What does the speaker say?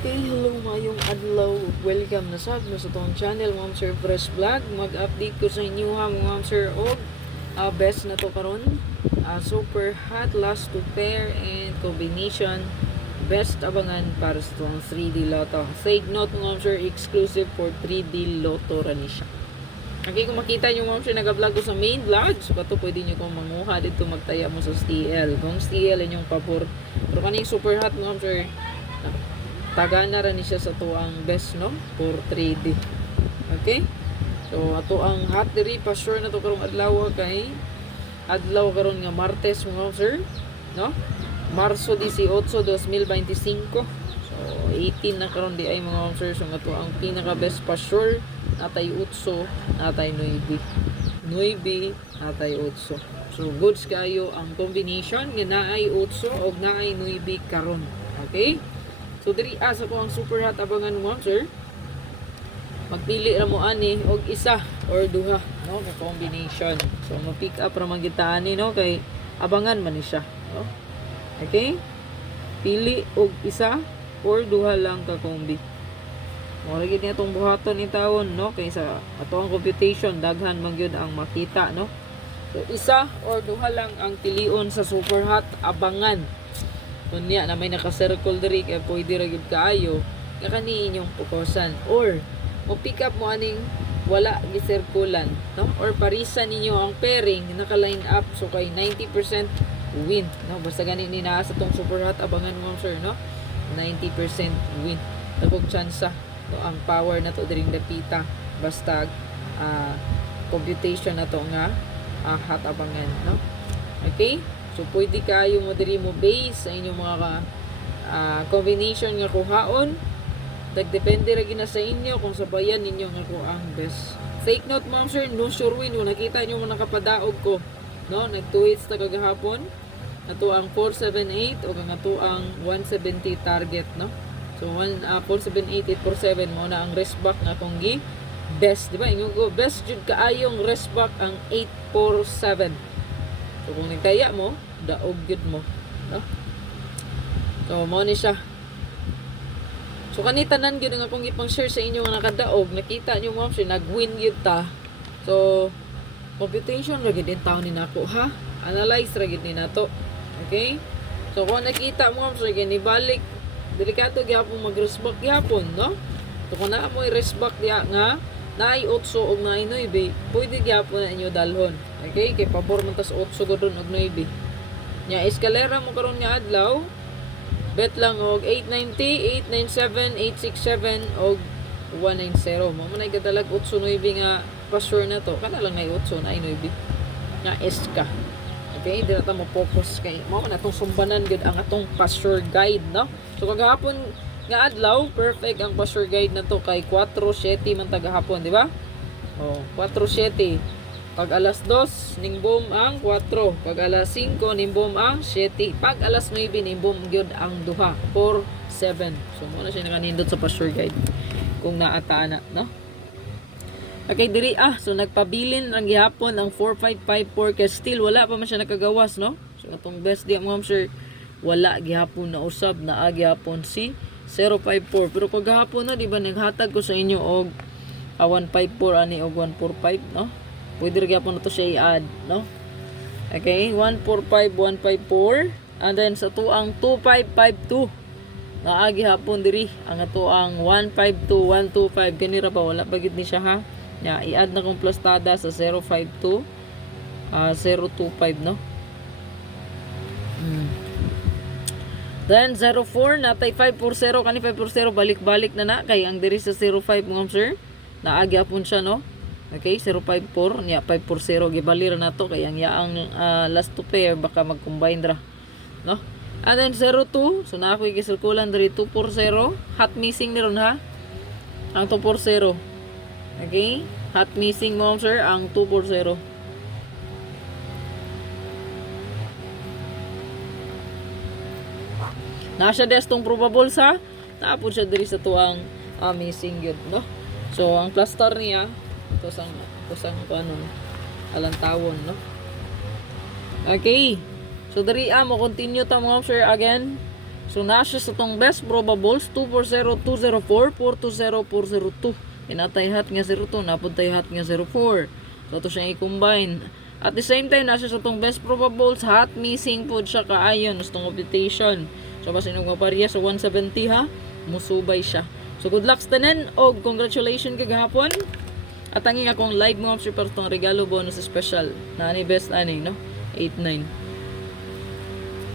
Okay, hello mayong adlaw. Welcome na sa itong channel, Ma'am Sir Fresh Vlog. Mag-update ko sa inyo ha, Ma'am Sir, og best na to karon. Super hot last to pair and combination. Best abangan para sa itong 3D Lotto. Take note, Ma'am Sir, exclusive for 3D Lotto rin siya. Okay, kung makita nyo, Ma'am Sir, nag-vlog ko sa main vlog. So, kato pwede nyo kung manguha dito magtaya mo sa STL. Kung STL inyong pabor. Pero kaning super hot, Ma'am Sir, tagana rin siya sa tuang best, no? For 3D. Okay? So, ato ang hot diri pa sure na to karong adlaw kay adlaw karon nga Martes, mga sir, no? Marso 18, 2025. So, 18 na karon di ay mga sir. So, ato ang pinaka best pa sure natay 8, natay 9. 9 natay 8. So, goods kayo ang combination nga naay 8 og naay 9 karon. Okay? So diri asa ko ang super hot abangan mo, sir. Magpili ra mo ani og isa or duha, no, ka combination. So mo-pick up ra man kita ani, no, kay abangan man ni siya, no. Okay? Pili og isa or duha lang ka kombi. Mo lagi niya tong buhaton ni taon, no, kay sa ato ang computation daghan man gyud ang makita, no. So isa or duha lang ang pilion sa super hot abangan. Kunya na may naka-circle diri kaya pwede ra gyud kaayo nga kani inyong fokusan or mo pick up mo aning wala gisirkulan, no, or parisan ninyo ang pairing naka-line up so kay 90% win, no, basta gani ni naa sa tong super hot abangan mo, sir, no, 90% win tagog tsansa, no, ang power na to diring dapita basta computation na to nga hot abangan, no. Okay. So, pwede kayo mo diri mo base sa inyong mga combination nga kuhaon. Depende ra gina sa inyo kung sabayan ninyo nga ko ang best. Take note, Ma'am Sir, no sure win. Kung nakita nyo mo nakapadaog ko, no, nag-2 ta kagahapon. Ato ang 478 o ang ato ang 170 target, no. So, 478, 847 mo na ang rest back na kung best, di ba? Ingon ko, best jud kaayong rest back ang 847. So, kung nagtaya mo, daog yun mo. No? So, mo ni siya. So, kanitanan yun nga kung ipang share sa inyo nga nakadaog, nakita nyo, Ma'am Sir, nag-win yun ta. So, computation, ragid din taon ni nako, ha? Analyze, ragid din nato. Okay? So, kung nakita mo, Ma'am Sir, ganibalik, delikato gyapon mag-resback gyapon, no? So, kung na mo i-resback diya nga, naay 8 o naay 9, pwede gyapon na inyo dalhon. Okay, kay pabor man tas 8 gudron og 9. Nya eskalera mo karon nga adlaw. Bet lang og 890, 897, 867 og 190. Mo man ay gadalag 8 9 nga password na to. Kana lang nay 8 na 9. Nya eska. Okay, dira ta mo focus kay mo na tong sumbanan gud ang atong password guide, no? So kagahapon nga adlaw, perfect ang password guide na to kay 4-7 man tagahapon, di ba? Oh, 4-7. Pag alas 2, nimbom ang 4. Pag alas 5, nimbom ang 7. Pag alas 9, nimbom gyud ang 2. 4-7. So, muna siya nakanindot sa password guide. Kung naataan na, no? Okay, diri so nagpabilin lang gihapon ang 4554 kay still wala pa man siya nakagawas, no? So, atong best di, Ma'am Sir, wala gihapon na usab na gihapon si 054. Pero kagahapon na, di ba, naghatag ko sa inyo og 154 ani og 145, no? Pwede rin po na to siya i-add, no? Okay, 145, 154. And then, sa to ang 2552. Naagi hapon diri. Ang ato ang 152, 125. Ganira pa, wala bagit ni siya, ha? I-add na kong plastada sa 052, 025, no? Then, 04, natay 540. Kani 540, balik-balik na. Kaya ang diri sa 05, mga sir. Naagi hapon siya, no? Okay, 054 niya 540 gibalira nato kay ang yaang last to pair baka mag-combine ra, no? And then 02, so na ako gisulkulan diri 240, hot missing ni ron, ha? Ang 240. Okay? Hot missing mo, sir, ang 240. Nasa destong probable sa tapos siya diri sa tuang missing yun, no? So ang cluster niya kusang paano alantawon, no? Okay, so dari mo continue ta, mga sir, again. So na siya sa tong best probables 240204 420402. Pinatay hat nga 02 napuntay hat nga 04. So to siya i-combine. At the same time na siya sa tong best probables hat missing pod siya kaayon sa tong computation. So basta nung maparya sa 170 ha, musubay siya. So good luck tanan og congratulations kagahapon. At ang akong live mo sir para tong regalo bonus special. Na ni best ani no 89.